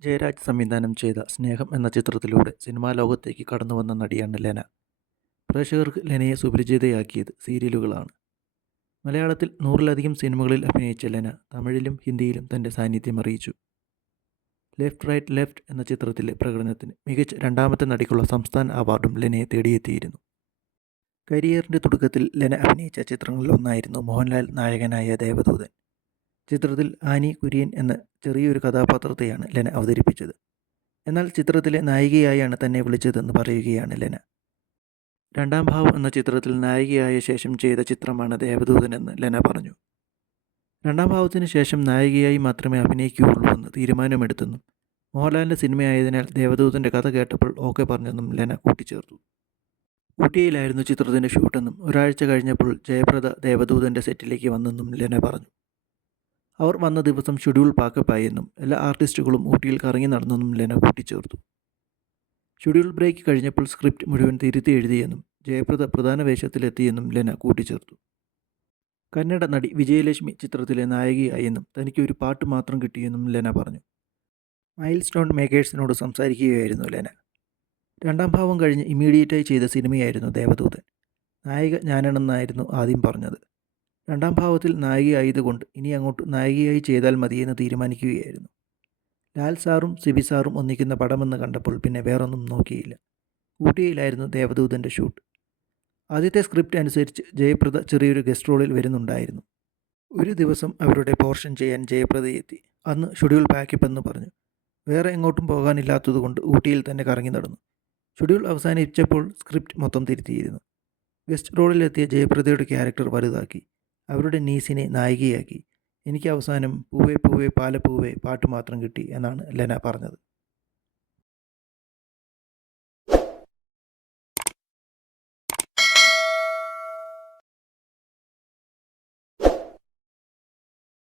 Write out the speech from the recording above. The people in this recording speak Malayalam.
ജയരാജ് സംവിധാനം ചെയ്ത സ്നേഹം എന്ന ചിത്രത്തിലൂടെ സിനിമാ ലോകത്തേക്ക് കടന്നുവന്ന നടിയാണ് ലെന. പ്രേക്ഷകർക്ക് ലെനയെ സുപരിചിതയാക്കിയത് സീരിയലുകളാണ്. മലയാളത്തിൽ 100-ലധികം സിനിമകളിൽ അഭിനയിച്ച ലെന തമിഴിലും ഹിന്ദിയിലും തൻ്റെ സാന്നിധ്യം അറിയിച്ചു. ലെഫ്റ്റ് റൈറ്റ് ലെഫ്റ്റ് എന്ന ചിത്രത്തിലെ പ്രകടനത്തിന് മികച്ച രണ്ടാമത്തെ നടിക്കുള്ള സംസ്ഥാന അവാർഡും ലെനയെ തേടിയെത്തിയിരുന്നു. കരിയറിൻ്റെ തുടക്കത്തിൽ ലെന അഭിനയിച്ച ചിത്രങ്ങളിലൊന്നായിരുന്നു മോഹൻലാൽ നായകനായ ദേവദൂതൻ. ചിത്രത്തിൽ ആനി കുര്യൻ എന്ന ചെറിയൊരു കഥാപാത്രത്തെയാണ് ലെന അവതരിപ്പിച്ചത്. എന്നാൽ ചിത്രത്തിലെ നായികയായാണ് തന്നെ വിളിച്ചതെന്ന് പറയുകയാണ് ലെന. രണ്ടാം ഭാവം എന്ന ചിത്രത്തിൽ നായികയായ ശേഷം ചെയ്ത ചിത്രമാണ് ദേവദൂതൻ എന്ന് ലെന പറഞ്ഞു. രണ്ടാം ഭാവത്തിന് ശേഷം നായികയായി മാത്രമേ അഭിനയിക്കുകയുള്ളൂവെന്ന് തീരുമാനമെടുത്തെന്നും മോഹൻലാലിൻ്റെ സിനിമയായതിനാൽ ദേവദൂതൻ്റെ കഥ കേട്ടപ്പോൾ ഓക്കെ പറഞ്ഞെന്നും ലെന കൂട്ടിച്ചേർത്തു. ഊട്ടിയിലായിരുന്നു ചിത്രത്തിൻ്റെ ഷൂട്ടെന്നും ഒരാഴ്ച കഴിഞ്ഞപ്പോൾ ജയപ്രദ ദേവദൂതൻ്റെ സെറ്റിലേക്ക് വന്നെന്നും ലെന പറഞ്ഞു. അവർ വന്ന ദിവസം ഷെഡ്യൂൾ പാക്കപ്പായെന്നും എല്ലാ ആർട്ടിസ്റ്റുകളും ഊട്ടിയിൽ കറങ്ങി നടന്നെന്നും ലെന കൂട്ടിച്ചേർത്തു. ഷെഡ്യൂൾ ബ്രേക്ക് കഴിഞ്ഞപ്പോൾ സ്ക്രിപ്റ്റ് മുഴുവൻ തിരുത്തി എഴുതിയെന്നും ജയപ്രദ പ്രധാന വേഷത്തിലെത്തിയെന്നും ലെന കൂട്ടിച്ചേർത്തു. കന്നഡ നടി വിജയലക്ഷ്മി ചിത്രത്തിലെ നായികയായെന്നും തനിക്ക് ഒരു പാട്ട് മാത്രം കിട്ടിയെന്നും ലെന പറഞ്ഞു. മൈൽ സ്റ്റോൺ മേക്കേഴ്സിനോട് സംസാരിക്കുകയായിരുന്നു ലെന. രണ്ടാം ഭാവം കഴിഞ്ഞ് ഇമ്മീഡിയറ്റായി ചെയ്ത സിനിമയായിരുന്നു ദേവദൂതൻ. നായിക ഞാനാണെന്നായിരുന്നു ആദ്യം പറഞ്ഞത്. രണ്ടാം ഭാവത്തിൽ നായികയായതുകൊണ്ട് ഇനി അങ്ങോട്ട് നായികയായി ചെയ്താൽ മതിയെന്ന് തീരുമാനിക്കുകയായിരുന്നു. ലാൽ സാറും സിബി സാറും ഒന്നിക്കുന്ന പടമെന്ന് കണ്ടപ്പോൾ പിന്നെ വേറൊന്നും നോക്കിയില്ല. ഊട്ടിയിലായിരുന്നു ദേവദൂതൻ്റെ ഷൂട്ട്. ആദ്യത്തെ സ്ക്രിപ്റ്റ് അനുസരിച്ച് ജയപ്രദ ചെറിയൊരു ഗസ്റ്റ് റോളിൽ വരുന്നുണ്ടായിരുന്നു. ഒരു ദിവസം അവരുടെ പോർഷൻ ചെയ്യാൻ ജയപ്രദ എത്തി. അന്ന് ഷെഡ്യൂൾ പാക്കപ്പ് എന്ന് പറഞ്ഞു. വേറെ എങ്ങോട്ടും പോകാനില്ലാത്തതുകൊണ്ട് ഊട്ടിയിൽ തന്നെ കറങ്ങി നടന്നു. ഷെഡ്യൂൾ അവസാനിച്ചപ്പോൾ സ്ക്രിപ്റ്റ് മൊത്തം തിരുത്തിയിരുന്നു. ഗസ്റ്റ് റോളിലെത്തിയ ജയപ്രദയുടെ ക്യാരക്ടർ വലുതാക്കി. അവരുടെ നീസിനെ നായികയാക്കി. എനിക്ക് അവസാനം പൂവേ പൂവേ പാലപ്പൂവേ പാട്ട് മാത്രം കിട്ടി എന്നാണ് ലെന പറഞ്ഞത്.